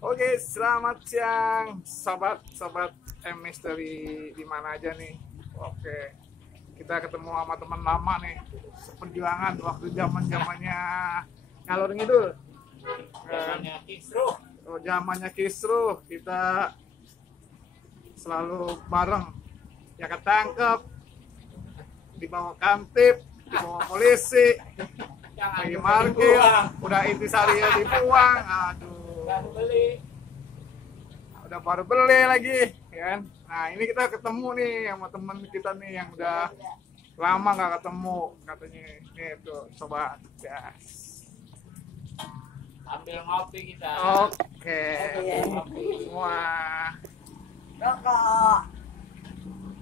Oke, selamat siang sobat-sobat Mystery di mana aja nih. Oke, kita ketemu sama teman lama nih, seperjuangan waktu zamannya ngalor ngidul. Zamannya Kisruh. Zamannya Kisruh, kita selalu bareng. Ya ketangkep, dibawa kamtip, dibawa polisi, lagi markir, udah intisari dibuang, aduh. Baru beli lagi, kan? Nah ini kita ketemu nih sama temen kita nih yang udah lama nggak ketemu, katanya nih tuh sobat gas. Ambil ngopi kita. Oke, wah, Rokok.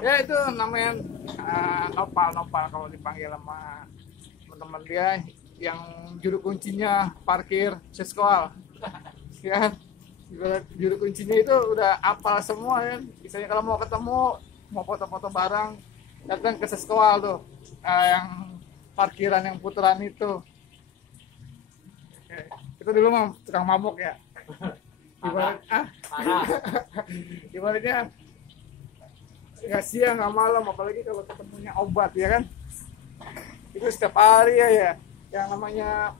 ya itu namanya Nopal kalau dipanggil sama teman-teman dia yang juru kuncinya parkir seskoal, ya. Juru kuncinya itu udah apal semua kan. Misalnya kalau mau ketemu, mau foto-foto bareng, datang ke seskoal tuh, yang parkiran yang putaran itu. Oke. Itu dulu mah tukang mabok ya. Ibaratnya nggak siang nggak malam, apalagi kalau ketemunya obat ya kan. Itu setiap hari ya. Yang namanya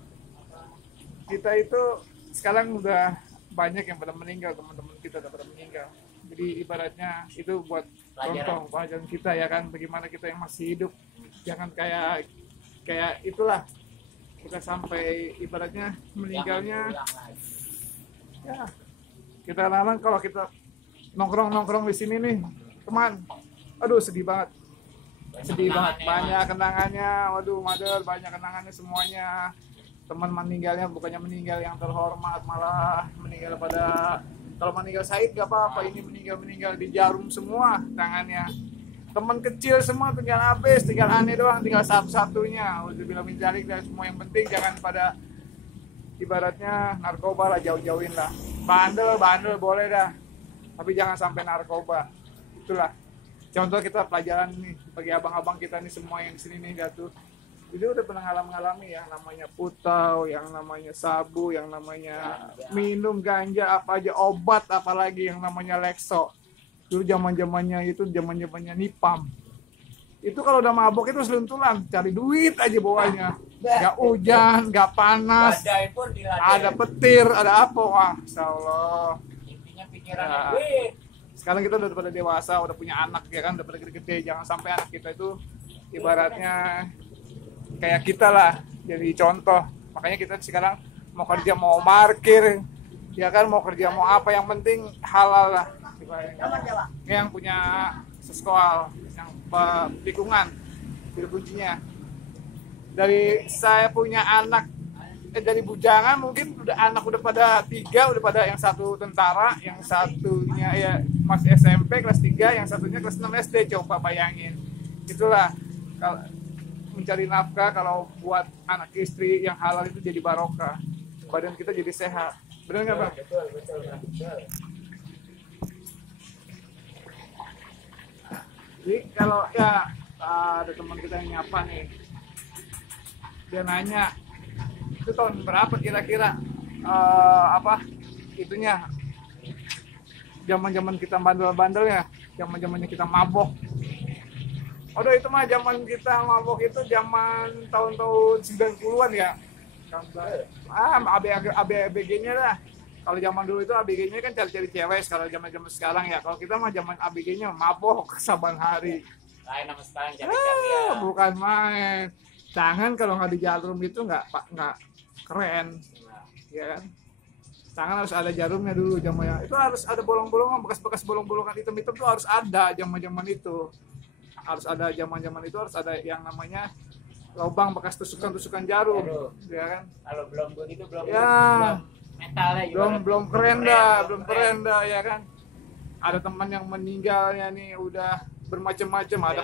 kita itu sekarang udah banyak yang pada meninggal, teman-teman kita udah pada meninggal. Jadi ibaratnya itu buat contoh pelajaran kita ya kan, bagaimana kita yang masih hidup jangan kayak itulah, kita sampai ibaratnya meninggalnya ya. Kita kadang kalau kita nongkrong di sini nih teman, aduh sedih banget banyak kenangannya, waduh Madel, banyak kenangannya semuanya. Teman meninggalnya bukannya meninggal yang terhormat, malah meninggal pada, kalau meninggal Said gak apa-apa, ini meninggal di jarum semua tangannya. Teman kecil semua tinggal habis, tinggal aneh doang, tinggal satu-satunya. Udah bilang menjalik dan semua, yang penting jangan pada ibaratnya narkoba lah, jauh-jauhin lah. Bandel boleh dah, tapi jangan sampai narkoba. Itulah contoh kita pelajaran nih bagi abang-abang kita nih semua yang di sini nih jatuh. Jadi udah pernah ngalami yang namanya putau, yang namanya sabu, yang namanya minum ganja, apa aja obat, apalagi yang namanya Lexo. Dulu zamannya Nipam. Itu kalau udah mabok itu seluntulan, cari duit aja bawahnya. Gak hujan, gak panas, ada petir, ada apa, wah, insyaallah. Intinya pikirannya duit. Sekarang kita udah pada dewasa, udah punya anak ya kan, udah pada gede-gede. Jangan sampai anak kita itu ibaratnya kayak kita lah, jadi contoh. Makanya kita sekarang mau kerja, mau parkir ya kan, mau kerja mau apa, yang penting halal lah. Yang punya seskoal, yang lingkungan, jadi kuncinya. Dari saya punya anak, dari bujangan mungkin anak udah pada 3, udah pada yang satu tentara, yang satunya ya masih SMP kelas 3, yang satunya kelas 6 SD. Coba bayangin, itulah kalau mencari nafkah, kalau buat anak istri yang halal itu jadi barokah, badan kita jadi sehat. Benar nggak Bang? Betul. Jadi kalau ya ada teman kita yang nyapa nih, dia nanya itu tahun berapa kira-kira itunya, zaman kita bandel-bandel ya, zaman-zamannya kita mabok. Aduh itu mah zaman kita mabok itu zaman tahun-tahun 90-an ya. ABG-nya lah. Kalau zaman dulu itu ABG-nya kan cari-cari cewek, kalau zaman-zaman sekarang ya. Kalau kita mah zaman ABG-nya mabok saban hari. Lain sama sekarang cari-cari ya. Bukan main. Tangan kalau nggak di jarum itu nggak keren. Ya kan? Tangan harus ada jarumnya dulu zamannya. Itu harus ada bolong-bolongan, bekas-bekas bolong-bolongan hitam-hitam tuh harus ada zaman-zaman itu. Harus ada zaman-zaman itu, harus ada yang namanya lubang bekas tusukan jarum. Ya kan? Kalau belum begitu belum metalnya belum keren dah ya kan. Ada teman yang meninggalnya nih udah bermacam-macam,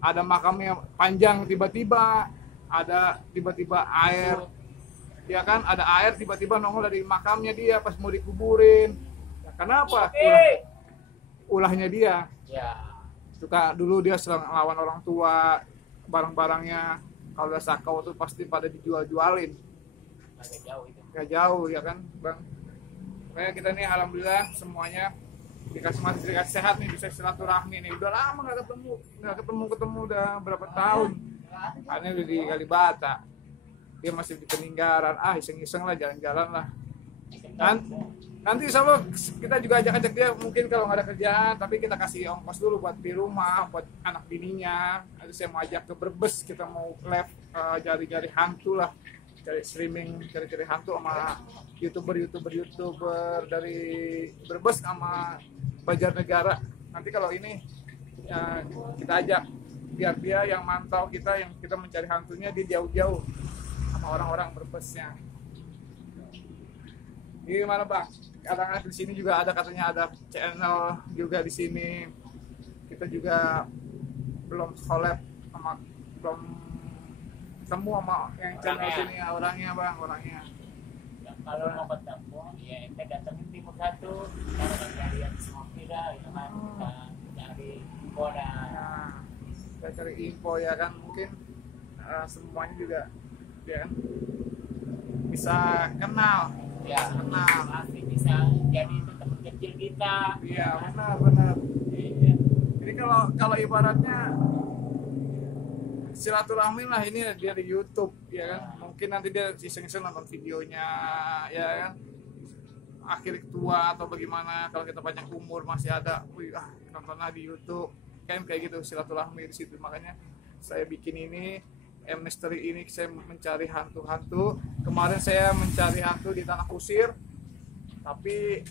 ada makamnya panjang, tiba-tiba air, ya kan, ada air tiba-tiba nongol dari makamnya dia pas mau dikuburin. Ya, kenapa? Ulahnya dia. Ya. Suka dulu dia sering lawan orang tua, barang-barangnya kalau udah sakau tuh pasti pada dijual-jualin. Agak jauh itu. Gak jauh ya kan Bang. Kayak kita nih alhamdulillah semuanya dikasih sehat nih, bisa silaturahmi nih. Udah lama nggak ketemu udah berapa tahun. Aneh udah di Kalibata, dia masih di Peninggaran. Iseng-iseng lah, jalan-jalan lah. Nanti insya Allah kita juga ajak dia, mungkin kalau nggak ada kerjaan, tapi kita kasih ongkos dulu buat di rumah, buat anak bininya. Nanti saya mau ajak ke Brebes, kita mau live jari-jari hantu lah, cari streaming cari-cari hantu sama youtuber dari Brebes sama Banjarnegara. Nanti kalau ini kita ajak, biar dia yang mantau kita, yang kita mencari hantunya, dia jauh-jauh sama orang-orang Brebesnya. Gimana Bang? Kadang di sini juga ada, katanya ada channel juga di sini. Kita juga belum collab belum ketemu sama yang channel sini ya, orangnya Bang, orangnya. Kalau mau ketemu ya ente datangin Timur 1, kita cari yang semua dah, itu kan kita cari info dah. Nah, kita cari info ya kan, mungkin semuanya juga ya kan bisa kenal. Ya, pasti bisa jadi itu teman kecil kita. Iya, benar. Iya. Jadi kalau ibaratnya silaturahmi lah, ini dia di YouTube ya kan. Mungkin nanti dia iseng-iseng nonton videonya ya kan. Akhir tua atau bagaimana, kalau kita panjang umur masih ada, nontonlah di YouTube. Kan kayak gitu silaturahmi di situ. Makanya saya bikin ini Mystery ini, saya mencari hantu-hantu. Kemarin saya mencari hantu di Tanah Kusir, tapi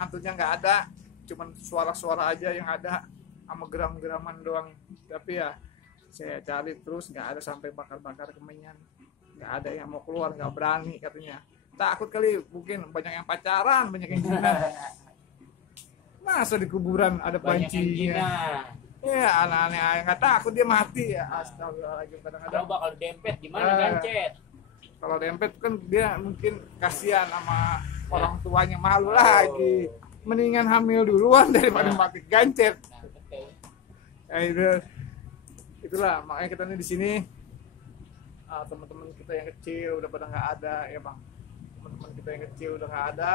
hantunya nggak ada, cuman suara-suara aja yang ada sama geram-geraman doang. Tapi ya saya cari terus nggak ada, sampai bakar-bakar kemenyan, nggak ada yang mau keluar, nggak berani katanya. Takut kali, mungkin banyak yang pacaran, banyak yang zina. Masa di kuburan ada pancinya? Ya aneh-aneh, nggak takut dia mati ya. Astagfirullahaladzim. Kadang-kadang Kalau dempet gimana gancet? kalau dempet kan dia mungkin kasihan sama orang tuanya, malu lagi. Mendingan hamil duluan daripada mati gancet. Nah, betul. Ya, itulah makanya kita nih di sini. Teman-teman kita yang kecil udah pada nggak ada ya Bang. Teman-teman kita yang kecil udah nggak ada.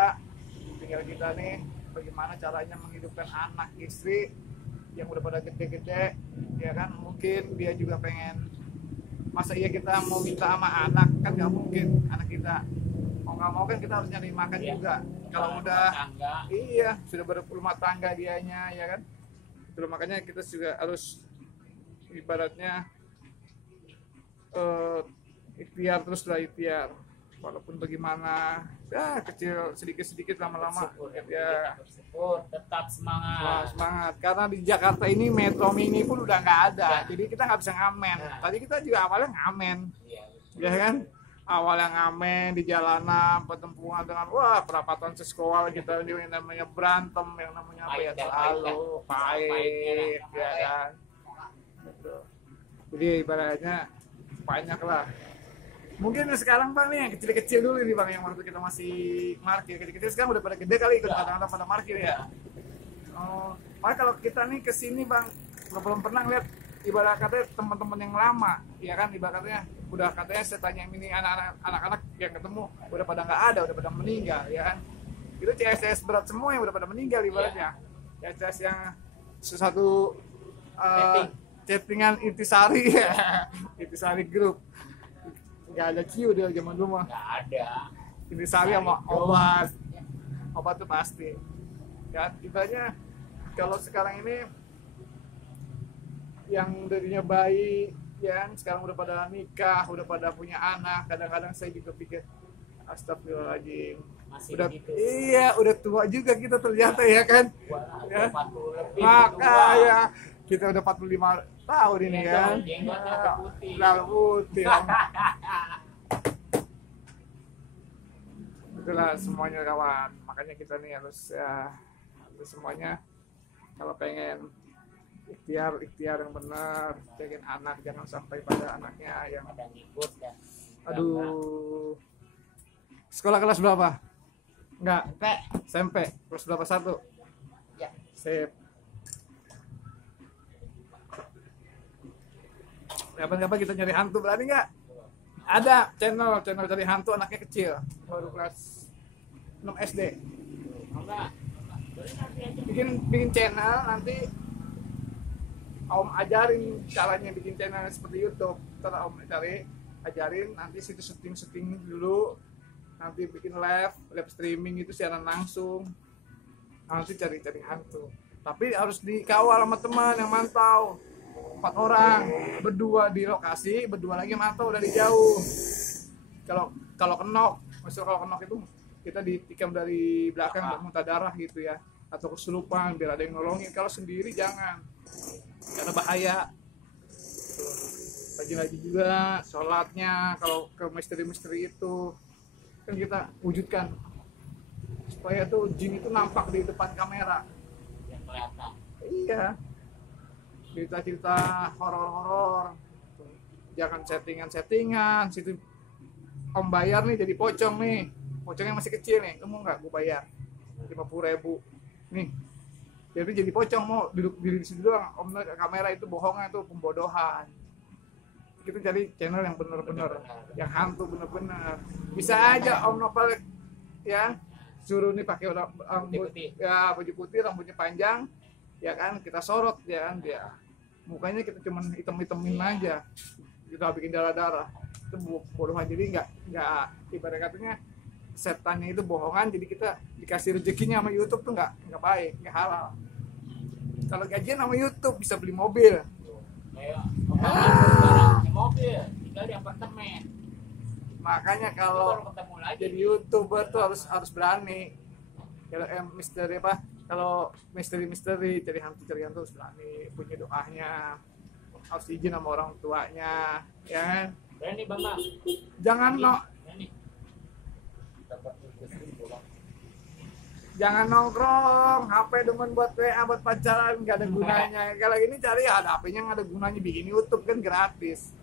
Tinggal kita nih bagaimana caranya menghidupkan anak istri yang udah pada gede-gede ya kan. Mungkin dia juga pengen, masa iya kita mau minta sama anak, kan nggak mungkin. Anak kita mau nggak mau kan kita harus nyari makan juga. Kalau udah iya sudah berumah tangga dianya ya kan. Terus makanya kita juga harus ibaratnya ikhtiar terus lah, ikhtiar walaupun bagaimana ya, kecil sedikit lama-lama ya. Tetap semangat. Semangat, karena di Jakarta ini metro mini pun udah nggak ada, jadi kita nggak bisa ngamen. Tadi kita juga awalnya ngamen ya kan, awalnya ngamen di jalanan, pertempuran dengan perapatan sekolah kita, yang namanya berantem, yang namanya apa ya, selalu pahit ya kan. Jadi ibaratnya banyak lah. Mungkin sekarang Bang nih yang kecil-kecil dulu nih Bang, yang waktu kita masih markir, kecil-kecil sekarang udah pada gede kali, ikut kadang-kadang pada markir ya. Makanya kalau kita nih kesini Bang, belum pernah lihat ibarat katanya teman-teman yang lama ya kan, ibaratnya udah katanya saya tanya ini anak-anak yang ketemu udah pada nggak ada, udah pada meninggal ya kan. Itu CSS berat semua yang udah pada meninggal ibaratnya. CSS yang sesuatu chattingan intisari ya. Intisari grup. Nggak ada ciu dia zaman dulu mah. Nggak ada. Intisari sama obat tuh pasti. Ya kitanya kalau sekarang ini yang darinya bayi yang sekarang udah pada nikah, udah pada punya anak, kadang-kadang saya juga pikir astagfirullahaladzim, udah gitu. Iya udah tua juga kita ternyata ya kan. Ya. 40 lebih. Maka ya kita udah 45 tahun ini kan. Lalu putih. Itulah semuanya kawan. Makanya kita nih harus semuanya kalau pengen ikhtiar yang benar, jagain anak, jangan sampai pada anaknya yang ada ngikut dan aduh. Sekolah kelas berapa? Enggak. SMP. Kelas berapa? 1? Ya. Sip. Kapan-kapan kita nyari hantu, berani nggak? Ada channel cari hantu anaknya kecil, baru kelas 6 SD. enggak. Boleh nanti aja. bikin channel nanti Om ajarin caranya bikin channel seperti YouTube. Ntar Om ajarin nanti situ syuting dulu, nanti bikin live streaming itu siaran langsung, nanti cari hantu, tapi harus dikawal sama teman yang mantau, 4 orang, berdua di lokasi, berdua lagi mantau dari jauh. Kalau kenok, maksudnya kalau kenok itu kita ditikam dari belakang muntah darah gitu ya, atau kesurupan biar ada yang nolongin. Kalau sendiri jangan, karena bahaya. Lagi juga sholatnya, kalau ke misteri itu kan kita wujudkan supaya tuh jin itu nampak di depan kamera. Yang kelihatan. Iya, cerita-cerita horor-horor, jangan settingan situ. Om bayar nih jadi pocong nih, pocongnya masih kecil nih, kamu nggak gue bayar 50.000 nih, jadi pocong mau duduk di situ doang. Om kamera itu bohongan, itu pembodohan. Kita cari channel yang bener-bener, yang hantu bener-bener. Bisa aja Om Nopal ya suruh nih pakai rambut ya, baju putih, rambutnya panjang, ya kan, kita sorot ya kan, dia mukanya kita cuman hitam-hitamin aja, kita bikin darah-darah, itu bodohan. Jadi nggak ibarat katanya setannya itu bohongan, jadi kita dikasih rezekinya sama YouTube tuh nggak baik, nggak halal. Kalau gajian sama YouTube bisa beli mobil. Kayak sekarang di mobil, tinggal di apartemen. Makanya kalau ketemu lagi jadi YouTuber tuh harus berani. Kalau misteri apa? Kalau misteri cari hantu harus berani, punya doanya, harus izin sama orang tuanya, ya kan? berani Bang. Jangan Berani. jangan nongkrong, HP demen buat WA, buat pacaran, nggak ada gunanya. Kalau ini cari ada HP-nya nggak ada gunanya, bikin YouTube kan gratis.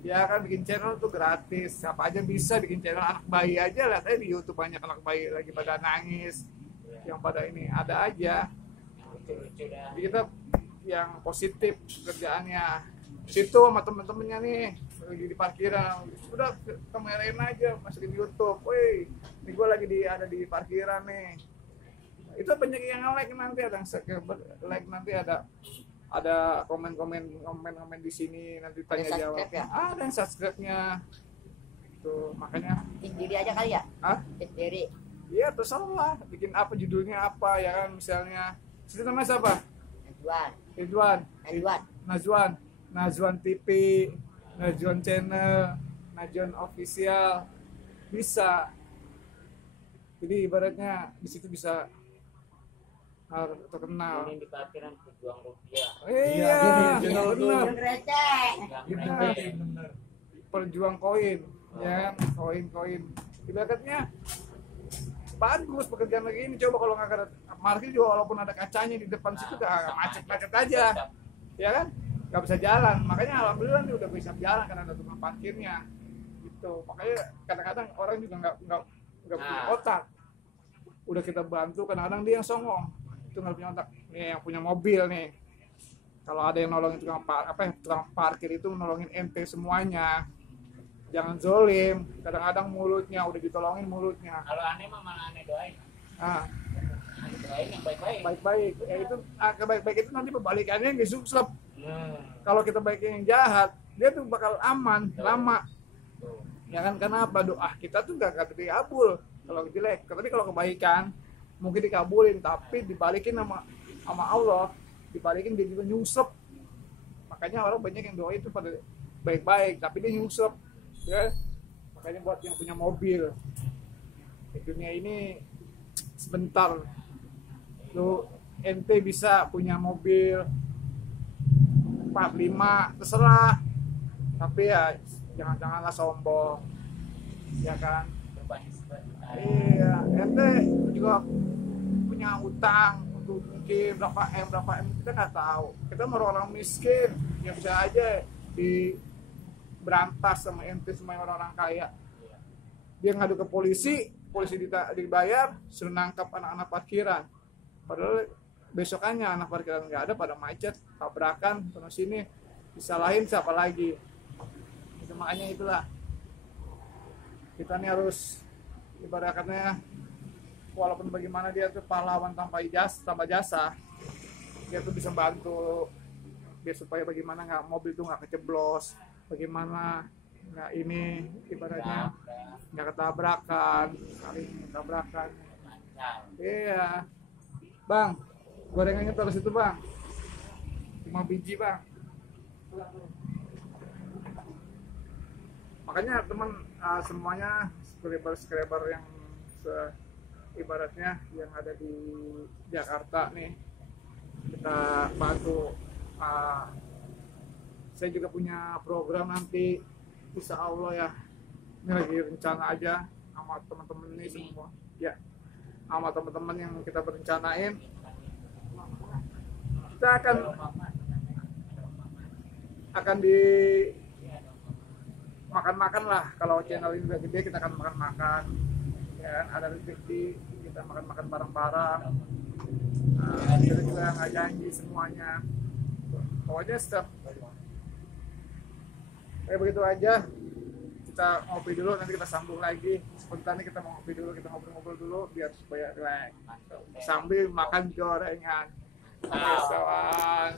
Ya kan, bikin channel tuh gratis, siapa aja bisa bikin channel. Anak bayi aja, lihat aja di YouTube banyak anak bayi lagi pada nangis, yang pada ini ada aja. Lucu-lucu dah. Jadi kita yang positif kerjaannya, situ sama temen-temennya nih lagi di parkiran, udah kamerain aja, masukin YouTube, woi ini gue lagi ada di parkiran nih. Itu banyak yang like, nanti ada yang like, nanti ada komen di sini, nanti tanya jawab. Ya? Ada yang subscribe-nya. Tuh, makanya Sendiri aja kali ya? ah, Sendiri. iya terserah bikin apa, judulnya apa ya kan, misalnya itu namanya siapa? Najwan. Najwan TV, Najwan Channel, Najwan Official, bisa. Jadi ibaratnya di situ bisa terkenal. Ini di parkiran pejuang rupiah. Iya, benar. Receh. Yang Perjuang koin, ya, koin. Ibaratnya bagus pekerjaan lagi ini. Coba kalau nggak ada parkir juga, walaupun ada kacanya di depan situ gak macet aja, ya kan, nggak bisa jalan. Makanya alhamdulillah nih udah bisa jalan karena ada tukang parkirnya gitu. Makanya kadang-kadang orang juga nggak punya otak, udah kita bantu, kadang-kadang dia yang songong, itu nggak punya otak. Nih yang punya mobil nih, kalau ada yang nolongin tukang parkir itu nolongin ente semuanya, jangan zolim. Kadang-kadang mulutnya udah ditolongin mulutnya. Kalau aneh mah malah aneh doain. Aneh doain yang baik-baik. Ya itu kebaik-baik itu nanti perbalikannya nggak sukses. Kalau kita baikin yang jahat, dia tuh bakal aman lama. Ya kan, kenapa? Doa kita tuh gak dikabul kalau jelek. Tapi kalau kebaikan mungkin dikabulin, tapi dibalikin sama Allah, dibalikin dia juga nyungsep. Makanya orang banyak yang doa itu pada baik-baik, tapi dia nyungsep. Ya, makanya buat yang punya mobil, di dunia ini sebentar lu ente bisa punya mobil 4-5 terserah, tapi ya janganlah sombong, ya kan. Iya, ente juga punya utang untuk mungkin berapa M, kita nggak tahu. Kita orang miskin yang bisa aja berantas sama ente semua orang-orang kaya. Dia ngadu ke polisi dibayar, suruh nangkap anak-anak parkiran. Padahal besokannya anak parkiran nggak ada, pada macet, tabrakan sana sini, disalahin siapa lagi. Itu makanya itulah kita nih harus ibaratnya walaupun bagaimana dia tuh pahlawan tanpa jasa, dia tuh bisa bantu dia supaya bagaimana nggak mobil tuh nggak keceblos, bagaimana nggak ini ibaratnya nggak ketabrakan, saling tabrakan. Iya, bang, gorengannya taruh situ bang, 5 biji bang. Makanya teman semuanya skreber yang ibaratnya yang ada di Jakarta nih, kita bantu. Saya juga punya program nanti, insya Allah ya, ini lagi rencana aja sama teman-teman ini semua ya, sama teman-teman yang kita berencanain, kita akan di makan-makan lah. Kalau channel ini udah gede, kita akan makan-makan ya, ada rezeki kita makan-makan bareng-bareng. Kita juga nggak janji semuanya, pokoknya setiap kayak begitu aja. Kita ngopi dulu, nanti kita sambung lagi. Sebentar nih kita mau ngopi dulu, kita ngobrol-ngobrol dulu biar supaya relax sambil makan gorengan. Kawan.